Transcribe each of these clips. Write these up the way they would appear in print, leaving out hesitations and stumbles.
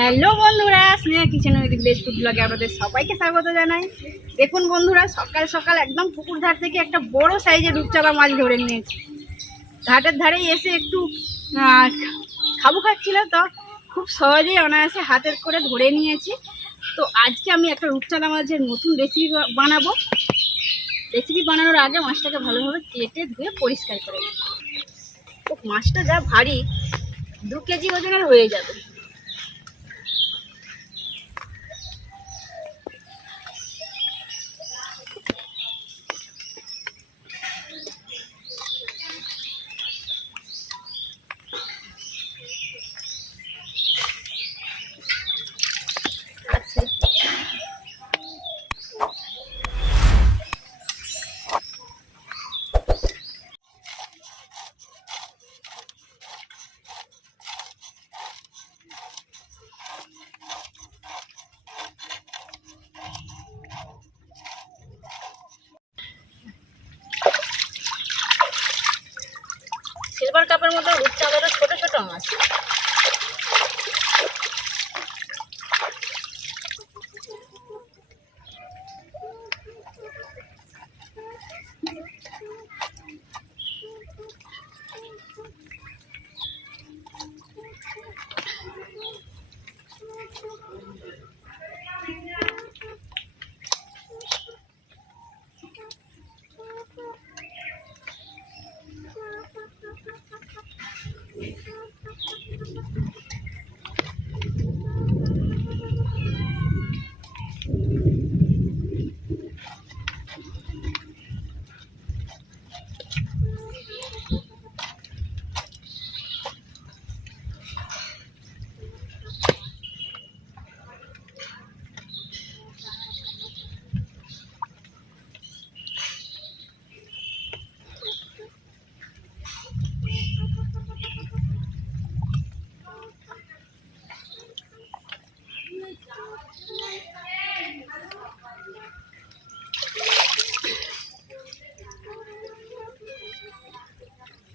হ্যালো বন্ধুরা, Sneha kitchen with village food ব্লগে আপনাদের সবাইকে স্বাগত জানাই। দেখুন বন্ধুরা, সকাল সকাল একদম পুকুর ধার থেকে একটা বড় সাইজের রূপচাঁদা মাছ ধরে নিয়েছি। ঘাটের ধারেই এসে একটু খাবু খাচ্ছিল, তো খুব সহজেই অনায়াসে হাতের করে ধরে নিয়েছি। তো আজকে আমি একটা রূপচাঁদা মাছের নতুন রেসিপি বানাবো। রেসিপি বানানোর আগে মাছটাকে ভালোভাবে কেটে ধুয়ে পরিষ্কার করে নেব। তো মাছটা যা ভারী, 2 কেজি ওজনের হয়ে যাবে। সিলভার কাপের মতো রূপচাঁদাটা ছোট ছোট মাছ।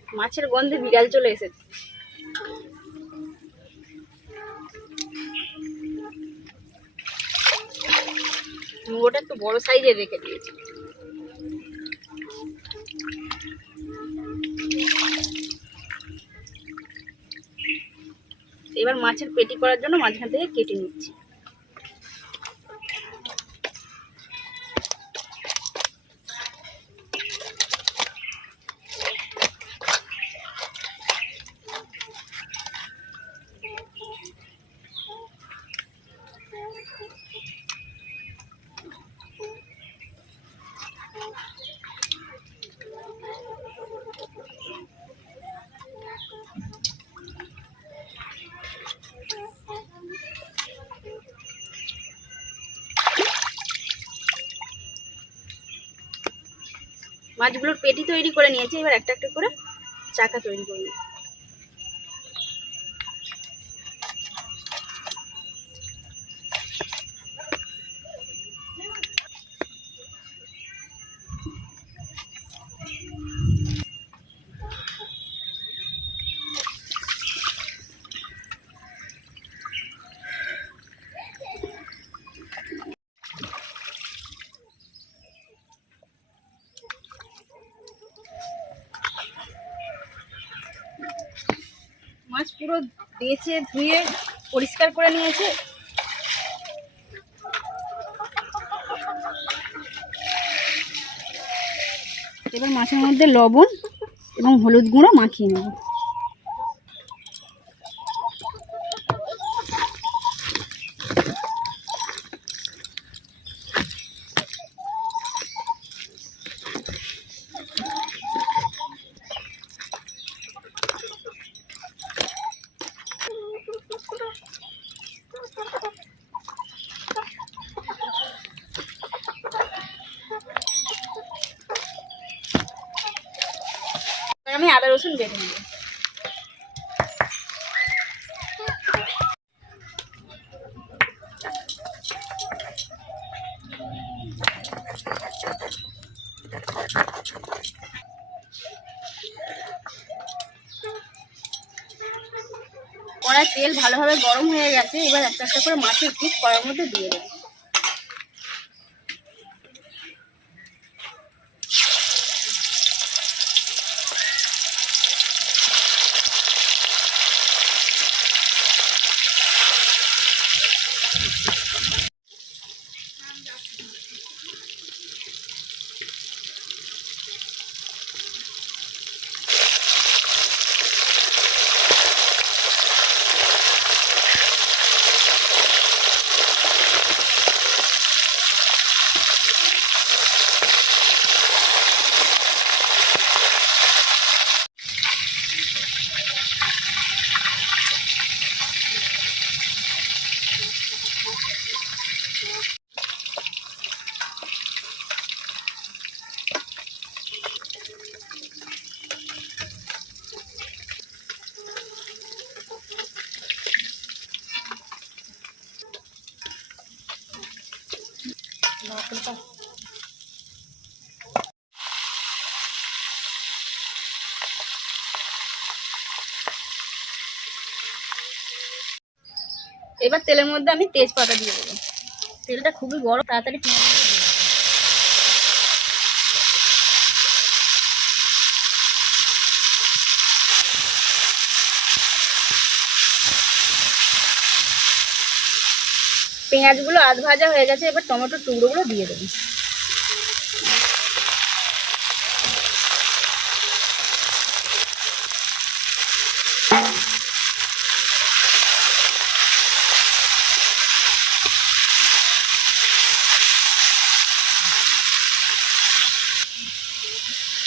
মাছের গন্ধে বিড়াল চলে এসেছে। ওটা একটু বড় সাইজের রেখে দিয়েছি। এবার মাছের পেটি করার জন্য মাঝখান থেকে কেটে নিচ্ছি। মাছগুলোর পেটি তৈরি করে নিয়েছি, এবার একটা একটা করে চাকা তৈরি করে নিই। মাছ পুরো বেছে ধুয়ে পরিষ্কার করে নিয়েছে। এবার মাছের মধ্যে লবণ এবং হলুদ গুঁড়ো মাখিয়ে নেব। আমি আদা রসুন বেটে নেব। কড়াই তেল ভালোভাবে গরম হয়ে গেছে। এবার একটা একটা করে মাছের পিস কড়াইয়ের মধ্যে দিয়ে দেবো। এবার তেলের মধ্যে আমি তেজপাতা দিয়ে দেবো। তেলটা খুবই গরম, তাড়াতাড়ি পেঁয়াজগুলো আধ ভাজা হয়ে গেছে। এবার টমেটোর টুকরোগুলো দিয়ে দেবো।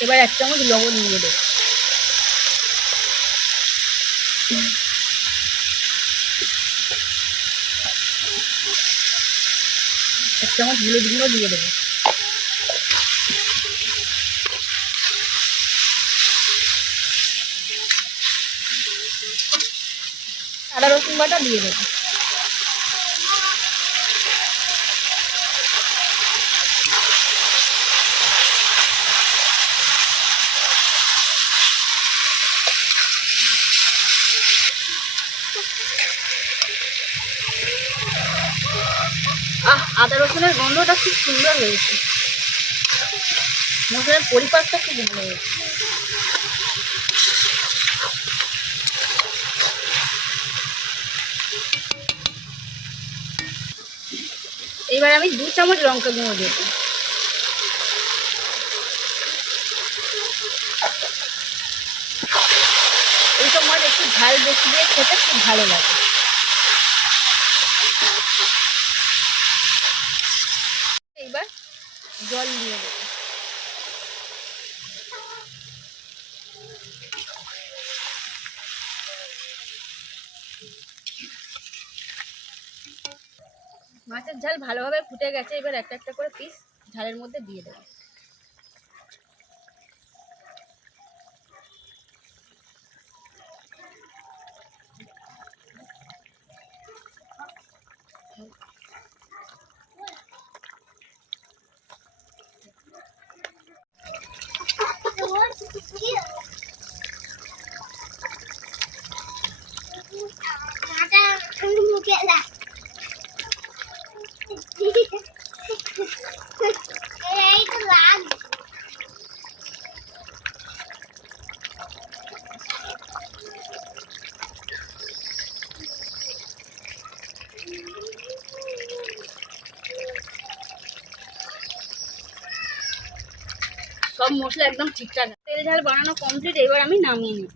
এবার 1 চামচ লবণ দিয়ে দেবো। এক চামচ হলুদ গুঁড়ো দিয়ে দেবো। আদা রসুন বাটা দিয়ে দেবো। আদা রসুনের গন্ধটা খুব সুন্দর হয়েছে, মশলার পরিপাকটা খুব ভালো হয়েছে। এবার আমি 2 চামচ লঙ্কা গুঁড়ো দেবো। এইসব মাছ একটু ঝাল বেশি দিয়ে খেতে খুব ভালো লাগে। এইবার জল দিয়ে দেবো। মাছের ঝাল ভালোভাবে ফুটে গেছে। এবার একটা একটা করে পিস ঝালের মধ্যে দিয়ে দেবো। সব মশলা একদম ঠিকঠাক, তেল ঝাল বানানো কমপ্লিট। এবার আমি নামিয়ে নিই।